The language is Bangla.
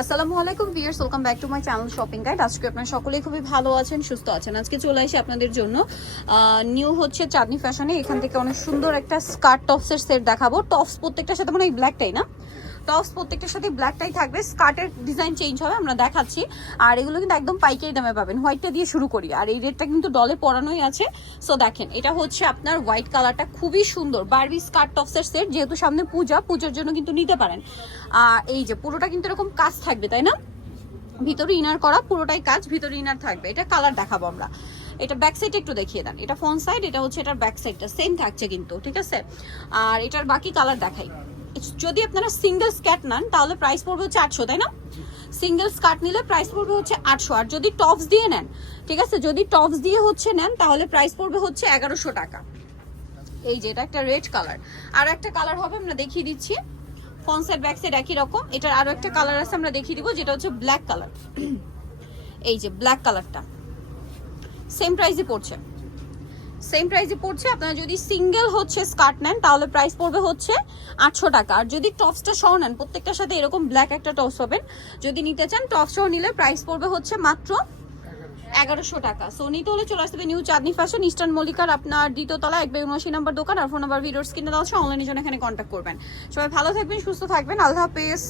আসসালামু আলাইকুম viewers welcome back to my channel shopping guide. আজকে আপনারা সকলেই খুবই ভালো আছেন, সুস্থ আছেন। আজকে চলে আসি আপনাদের জন্য। নিউ হচ্ছে চাঁদনি ফ্যাশনে এখান থেকে অনেক সুন্দর একটা স্কার্ট, টপসের সেট দেখাবো। টপস প্রত্যেকটার সাথে মানে ব্ল্যাকটাই না? টপস প্রত্যেকটার সাথে ব্ল্যাকটাই থাকবে। স্কার্টের ডিজাইন চেঞ্জ হবে, আমরা দেখাচ্ছি। আর এগুলো কিন্তু একদম পাইকারি দামে পাবেন। হোয়াইটটা দিয়ে শুরু করি। আর এই রেটটা কিন্তু ডলে পরানোই আছে। সো দেখেন, এটা হচ্ছে আপনার হোয়াইট কালারটা খুবই সুন্দর। বারবি স্কার্ট টপসের সেট যেহেতু সামনে পূজা, পূজার জন্য কিন্তু নিতে পারেন। আর এই যে, পুরোটা কিন্তু এরকম কাজ থাকবে, তাই না? ভিতরে ইনার করা, পুরোটাই কাজ, ভিতরে ইনার থাকবে। এটা কালার দেখাবো আমরা। এটা ব্যাক সাইড একটু দেখিয়ে দেন। এটা ফ্রন্ট সাইড এটা হচ্ছে এটার ব্যাক সাইডটা সেম থাকছে কিন্তু, ঠিক আছে? আর এটার বাকি কালার দেখাই। যদি আপনারা সিঙ্গেল স্ক্যাট নেন, তাহলে প্রাইস পড়বে হচ্ছে আটশো, তাই না? সিঙ্গেল স্কার্ট নিলে প্রাইস পড়বে হচ্ছে আটশো। আর যদি টপস দিয়ে নেন, ঠিক আছে? যদি টপস দিয়ে হচ্ছে নেন, তাহলে প্রাইস পড়বে হচ্ছে এগারোশো টাকা। এই যে, এটা একটা রেড কালার আর একটা কালার হবে, আমরা দেখিয়ে দিচ্ছি। ফ্রন্ট সাইড ব্যাক সাইড একই রকম। এটার আরও একটা কালার আছে, আমরা দেখিয়ে দিব, যেটা হচ্ছে ব্ল্যাক কালার এই যে ব্ল্যাক কালারটা সেম প্রাইসই পড়ছে। সেম প্রাইসে পড়ছে। আপনারা যদি সিঙ্গেল হচ্ছে স্কার্ট নেন, তাহলে প্রাইস পড়বে হচ্ছে আটশো টাকা। আর যদি টপসটা সহ নেন, প্রত্যেকটার সাথে এরকম ব্ল্যাক একটা টপস পাবেন। যদি নিতে চান, টপস সহ নিলে প্রাইস পড়বে হচ্ছে মাত্র এগারোশো টাকা। সো নিতে হলে চলে আসবে নিউ চাঁদনি ফ্যাশন ইস্টার্ন মল্লিকার আপনার দ্বিতীয় তলা এক উনআশি নাম্বার দোকান, আর ফোন নাম্বার ভিডিওর স্ক্রিনে দেওয়া অনলাইনের জন্য এখানে কন্ট্যাক্ট করবেন। সবাই ভালো থাকবেন, সুস্থ থাকবেন, আল্লাহ হাফেজ।